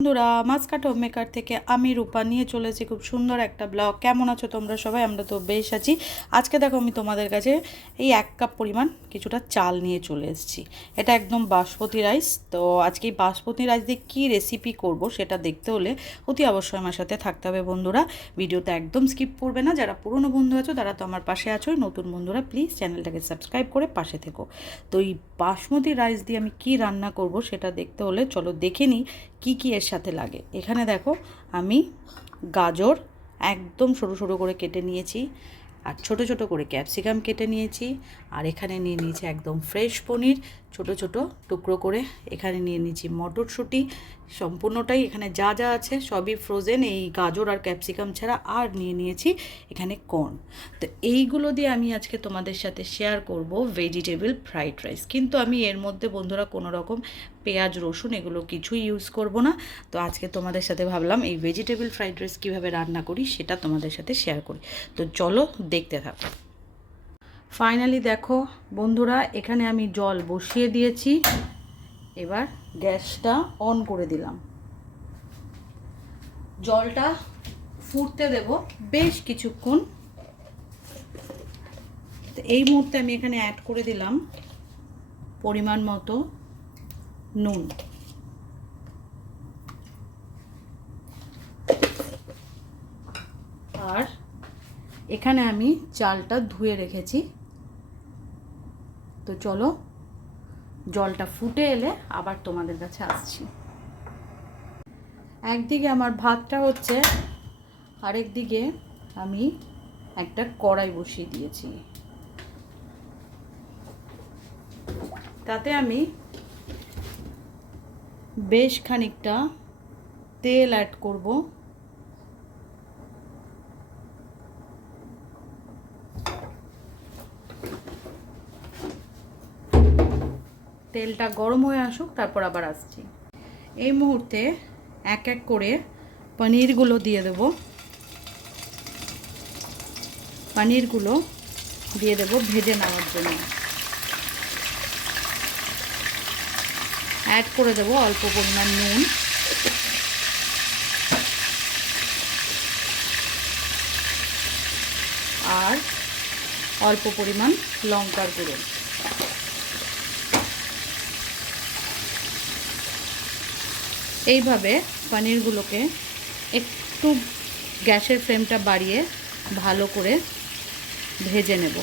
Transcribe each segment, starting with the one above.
বন্ধুরা, মাছকাট home maker থেকে আমি রূপা নিয়ে চলেছি খুব সুন্দর একটা ব্লগ। কেমন আছো তোমরা সবাই? আমরা তো বেশ আছি। আজকে দেখো আমি তোমাদের কাছে এই 1 কাপ পরিমাণ কিছুটা চাল নিয়ে চলে এসেছি। এটা একদম বাসমতি রাইস। তো আজকে এই বাসমতি রাইস দিয়ে কী রেসিপি করব সেটা দেখতে হলে অতি অবশ্যই আমার সাথে থাকতে হবে বন্ধুরা। ভিডিওটা একদম স্কিপ করবে না। যারা পুরনো বন্ধু আছো তারা তো আমার পাশে আছো, নতুন বন্ধুরা প্লিজ চ্যানেলটাকে সাবস্ক্রাইব করে পাশে থেকো। তো এই বাসমতি রাইস দিয়ে আমি কী রান্না করব সেটা দেখতে হলে চলো দেখে নিই কী কী এর সাথে লাগে। এখানে দেখো আমি গাজর একদম সরু সরু করে কেটে নিয়েছি, আর ছোট ছোট করে ক্যাপসিকাম কেটে নিয়েছি, আর এখানে নিয়ে নিয়েছি একদম ফ্রেশ পনির ছোট ছোট টুকরো করে। এখানে নিয়ে নিয়েছি মটরশুঁটি, সম্পূর্ণটাই এখানে যা যা আছে সবই ফ্রোজেন, এই গাজর আর ক্যাপসিকাম ছাড়া। আর নিয়ে নিয়েছি এখানে কর্ন। তো এইগুলো দিয়ে আমি আজকে তোমাদের সাথে শেয়ার করব ভেজিটেবল ফ্রাইড রাইস। কিন্তু আমি এর মধ্যে বন্ধুরা কোনো রকম পেঁয়াজ রসুন এগুলো কিছুই ইউজ করব না। তো আজকে তোমাদের সাথে ভাবলাম এই ভেজিটেবল ফ্রাইড রাইস কীভাবে রান্না করি সেটা তোমাদের সাথে শেয়ার করি। তো চলো দেখতে থাকো। ফাইনালি দেখো বন্ধুরা, এখানে আমি জল বসিয়ে দিয়েছি। এবার গ্যাসটা অন করে দিলাম, জলটা ফুটতে দেব বেশ কিছুক্ষণ। তো এই মুহূর্তে আমি এখানে অ্যাড করে দিলাম পরিমাণ মতো নুন। আর এখানে আমি চালটা ধুয়ে রেখেছি। তো চলো জলটা ফুটে এলে আবার তোমাদের কাছে আসছি। একদিকে আমার ভাতটা হচ্ছে, আরেক দিকে আমি একটা কড়াই বসিয়ে দিয়েছি। তাতে আমি বেশ খানিকটা তেল অ্যাড করব। তেলটা গরম হয়ে আসুক, তারপর আবার আসছি। এই মুহূর্তে এক এক করে পনিরগুলো দিয়ে দেব। পনিরগুলো দিয়ে দেব ভেজে নেওয়ার জন্য। অ্যাড করে দেব অল্প পরিমাণ নুন, আর অল্প পরিমাণ লঙ্কার গুঁড়ো। এইভাবে পনিরগুলোকে একটু গ্যাসের ফ্লেমটা বাড়িয়ে ভালো করে ভেজে নেব।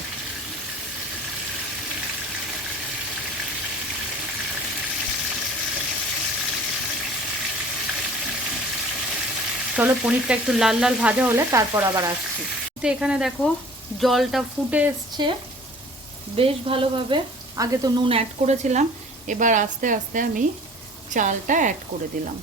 চলো পনিরটা একটু লাল লাল ভাজা হলে তারপর আবার আসছি। তো এখানে দেখো জলটা ফুটে এসছে বেশ ভালোভাবে। আগে তো নুন অ্যাড করেছিলাম, এবার আস্তে আস্তে আমি চালটা অ্যাড করে দিলাম।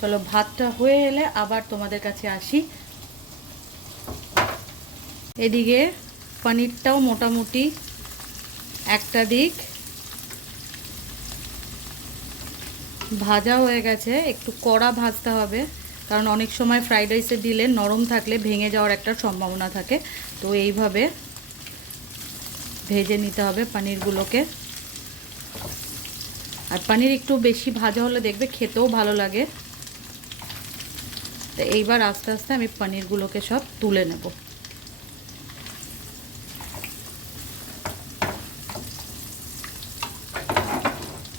চলো ভাতটা হয়ে এলে আবার তোমাদের কাছে আসি। এদিকে পনিরটাও মোটামুটি একটা দিক ভাজা হয়ে গেছে। একটু কড়া ভাজতে হবে, কারণ অনেক সময় ফ্রাইড রাইসে দিলে নরম থাকলে ভেঙে যাওয়ার একটা সম্ভাবনা থাকে। তো এইভাবে ভেজে নিতে হবে পনিরগুলোকে। আর পনির একটু বেশি ভাজা হলে দেখবে খেতেও ভালো লাগে। তো এইবার আস্তে আস্তে আমি পনিরগুলোকে সব তুলে নেব।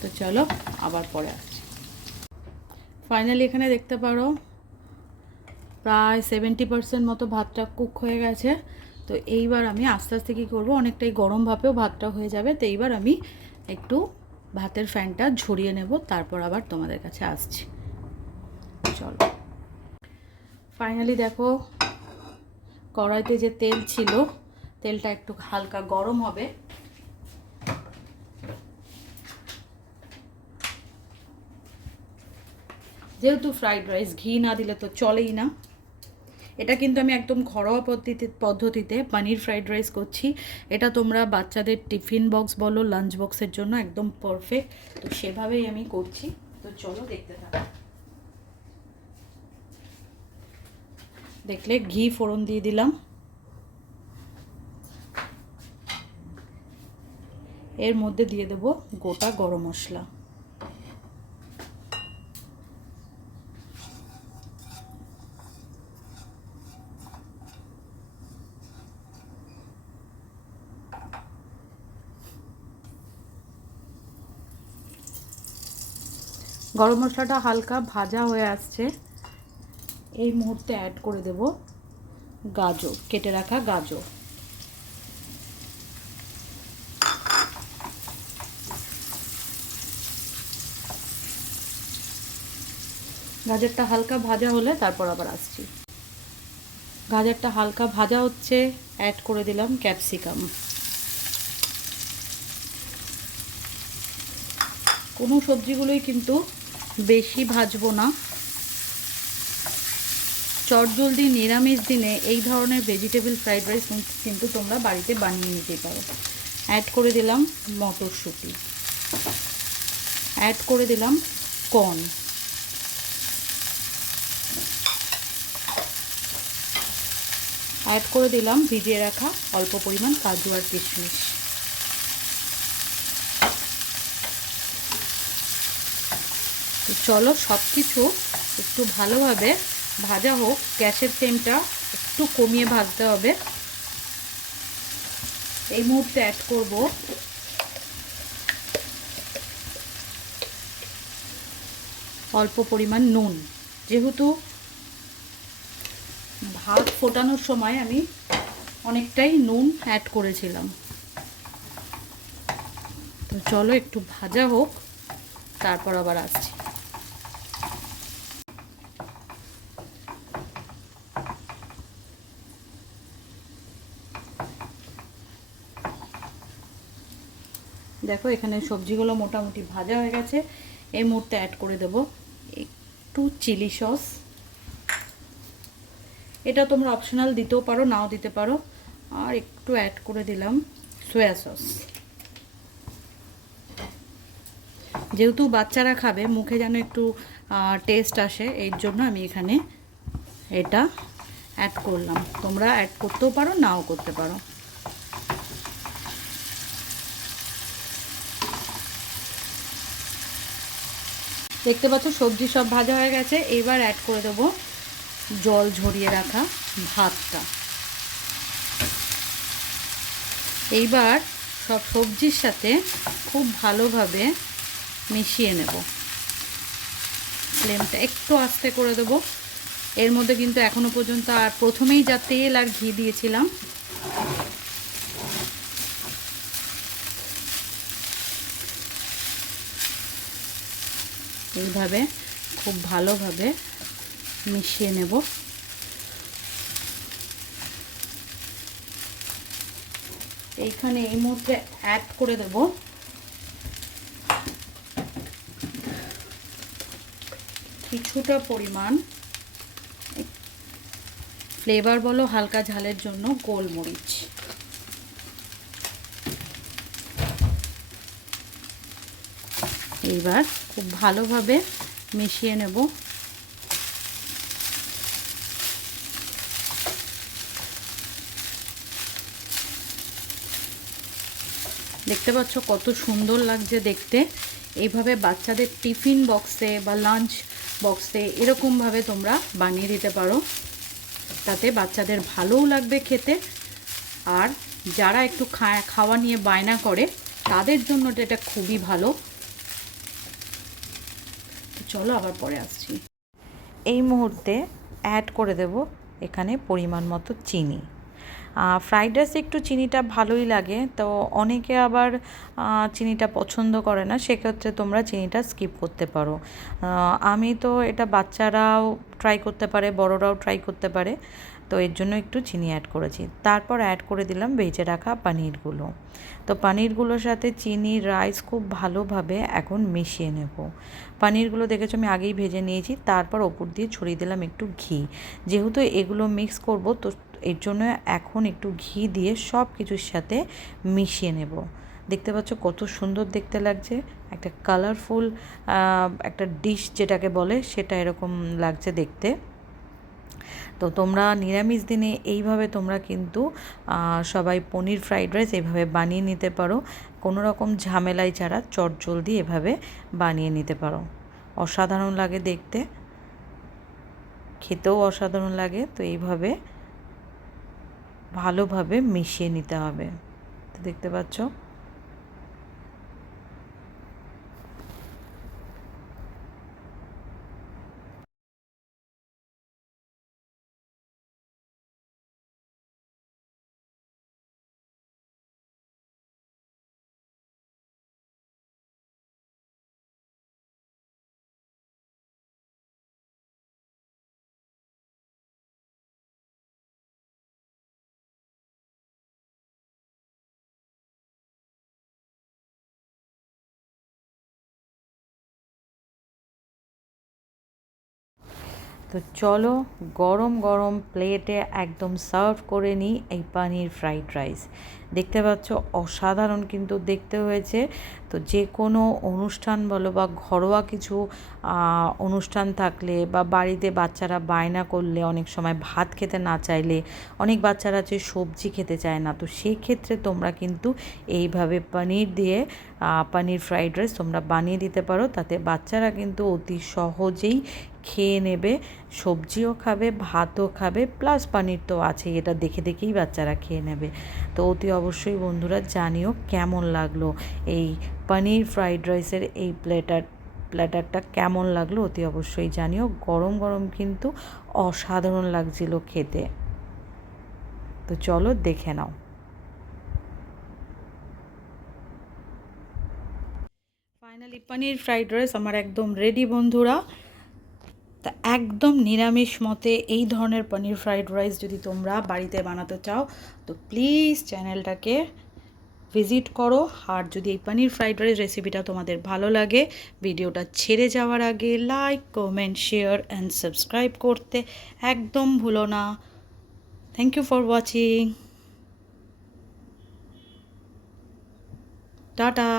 তো চলো আবার পরে আসছি। ফাইনালি এখানে দেখতে পারো প্রায় 70% মতো ভাতটা কুক হয়ে গেছে। তো এইবার আমি আস্তে আস্তে কী করবো, অনেকটাই গরম ভাপেও ভাতটা হয়ে যাবে। তো এইবার আমি একটু ভাতের ফ্যানটা ঝরিয়ে নেব, তারপর আবার তোমাদের কাছে আসছি। চলো ফাইনালি দেখো কড়াইতে যে তেল ছিল, তেলটা একটু হালকা গরম হবে। যেহেতু ফ্রাইড রাইস ঘি না দিলে তো চলেই না। এটা কিন্তু আমি একদম ঘরোয়া পদ্ধতিতে পনির ফ্রাইড রাইস করছি। এটা তোমরা বাচ্চাদের টিফিন বক্স বলো, লাঞ্চ বক্সের জন্য একদম পারফেক্ট। তো সেভাবেই আমি করছি। তো চলো দেখতে থাকো। দেখলে ঘি ফোড়ন দিয়ে দিলাম, এর মধ্যে দিয়ে দেব গোটা গরম মশলা। গরম মশলাটা হালকা ভাজা হয়ে আসছে, এই মুহূর্তে অ্যাড করে দেব গাজর, কেটে রাখা গাজর। গাজরটা হালকা ভাজা হলে তারপর আবার আসছি। গাজরটা হালকা ভাজা হচ্ছে, অ্যাড করে দিলাম ক্যাপসিকাম। কোনো সবজিগুলোই কিন্তু বেশি ভাজবো না। চটজলদি নিরামিষ দিনে এই ধরনের ভেজিটেবল ফ্রাইড রাইস কিন্তু তোমরা বাড়িতে বানিয়ে নিতে পারো। অ্যাড করে দিলাম মটরশুঁটি, অ্যাড করে দিলাম কর্ন, অ্যাড করে দিলাম ভিজিয়ে রাখা অল্প পরিমাণ কাজু আর কিশমিশ। তো চলো সব কিছু একটু ভালোভাবে ভাজা হোক। গ্যাসের ফ্লেমটা একটু কমিয়ে ভাজতে হবে। এই মুহূর্তে অ্যাড করব অল্প পরিমাণ নুন, যেহেতু ভাত ফোটানোর সময় আমি অনেকটাই নুন অ্যাড করেছিলাম। তো চলো একটু ভাজা হোক, তারপর আবার আসছি। দেখো এখানে সবজিগুলো মোটামুটি ভাজা হয়ে গেছে। এই মুহূর্তে অ্যাড করে দেব একটু চিলি সস। এটা তোমরা অপশনাল দিতেও পারো, নাও দিতে পারো। আর একটু অ্যাড করে দিলাম সয়া সস। যেহেতু বাচ্চারা খাবে, মুখে যেন একটু টেস্ট আসে, এর জন্য আমি এখানে এটা অ্যাড করলাম। তোমরা অ্যাড করতেও পারো, নাও করতে পারো। দেখতে পাচ্ছ সবজি সব ভাজা হয়ে গেছে। এবার অ্যাড করে দেবো জল ঝরিয়ে রাখা ভাতটা। এইবার সব সবজির সাথে খুব ভালোভাবে মিশিয়ে নেব। ফ্লেমটা একটু আস্তে করে দেবো। এর মধ্যে কিন্তু এখনো পর্যন্ত আর প্রথমেই যা তেল আর ঘি দিয়েছিলাম, এইভাবে খুব ভালোভাবে মিশিয়ে নেব। এইখানে এই মুহূর্তে অ্যাড করে দেব কিছুটা পরিমাণ, ফ্লেভার বলো হালকা ঝালের জন্য, গোলমরিচ। এইবার খুব ভালোভাবে মিশিয়ে নেব। দেখতে পাচ্ছ কত সুন্দর লাগছে দেখতে। এইভাবে বাচ্চাদের টিফিন বক্সে বা লাঞ্চ বক্সে এরকমভাবে তোমরা বানিয়ে দিতে পারো। তাতে বাচ্চাদের ভালোও লাগবে খেতে, আর যারা একটু খাওয়া নিয়ে বায়না করে তাদের জন্য এটা খুবই ভালো। চলো আবার পরে আসছি। এই মুহূর্তে অ্যাড করে দেব এখানে পরিমাণ মতো চিনি। ফ্রাইড রাইসে একটু চিনিটা ভালোই লাগে, তো অনেকে আবার চিনিটা পছন্দ করে না, সেক্ষেত্রে তোমরা চিনিটা স্কিপ করতে পারো। আমি তো এটা বাচ্চারাও ট্রাই করতে পারে, বড়রাও ট্রাই করতে পারে, তো এর জন্য একটু চিনি অ্যাড করেছি। তারপর অ্যাড করে দিলাম ভেজে রাখা পনিরগুলো। তো পনিরগুলোর সাথে চিনি রাইস খুব ভালোভাবে এখন মিশিয়ে নেব। পনিরগুলো দেখেছো আমি আগেই ভেজে নিয়েছি। তারপর ওপর দিয়ে ছড়িয়ে দিলাম একটু ঘি। যেহেতু এগুলো মিক্স করব, তো এর জন্য এখন একটু ঘি দিয়ে সব কিছুর সাথে মিশিয়ে নেব। দেখতে পাচ্ছ কত সুন্দর দেখতে লাগছে, একটা কালারফুল একটা ডিশ যেটাকে বলে সেটা এরকম লাগছে দেখতে। তো তোমরা নিরামিষ দিনে এইভাবে তোমরা কিন্তু সবাই পনির ফ্রাইড রাইস এভাবে বানিয়ে নিতে পারো, কোনো রকম ঝামেলাই ছাড়া চটজলদি এভাবে বানিয়ে নিতে পারো। অসাধারণ লাগে দেখতে, খেতেও অসাধারণ লাগে। তো এইভাবে ভালোভাবে মিশিয়ে নিতে হবে। তো দেখতে পাচ্ছ তো চলো গরম গরম প্লেটে একদম সার্ভ করে নিই এই পানির ফ্রাইড রাইস। দেখতে পাচ্ছ অসাধারণ কিন্তু দেখতে হয়েছে। তো যে কোনো অনুষ্ঠান বলো বা ঘরোয়া কিছু অনুষ্ঠান থাকলে বা বাড়িতে বাচ্চারা বায়না করলে, অনেক সময় ভাত খেতে না চাইলে, অনেক বাচ্চারা আছে সবজি খেতে চায় না, তো সেই ক্ষেত্রে তোমরা কিন্তু এইভাবে পনির দিয়ে পনির ফ্রাইড রাইস তোমরা বানিয়ে দিতে পারো। তাতে বাচ্চারা কিন্তু অতি সহজেই খেয়ে নেবে, সবজিও খাবে, ভাতও খাবে, প্লাস পনির তো আছেই, এটা দেখে দেখেই বাচ্চারা খেয়ে নেবে। তো অতি অবশ্যই বন্ধুরা জানিও কেমন লাগলো এই পনির ফ্রাইড রাইসের এই প্ল্যাটারটা কেমন লাগলো, অতি অবশ্যই জানিও। গরম গরম কিন্তু অসাধারণ লাগছিল খেতে। তো চলো দেখে নাও। ফাইনালি পনির ফ্রাইড রাইস আমার একদম রেডি বন্ধুরা। তা একদম নিরামিষ মতে এই ধরনের পনির ফ্রাইড রাইস যদি তোমরা বাড়িতে বানাতে চাও তো প্লিজ চ্যানেলটাকে ভিজিট করো। আর যদি এই পনির ফ্রাইড রাইস রেসিপিটা তোমাদের ভালো লাগে, ভিডিওটা ছেড়ে যাওয়ার আগে like, comment, share and subscribe করতে একদম ভুলো না। Thank you for watching. Tata.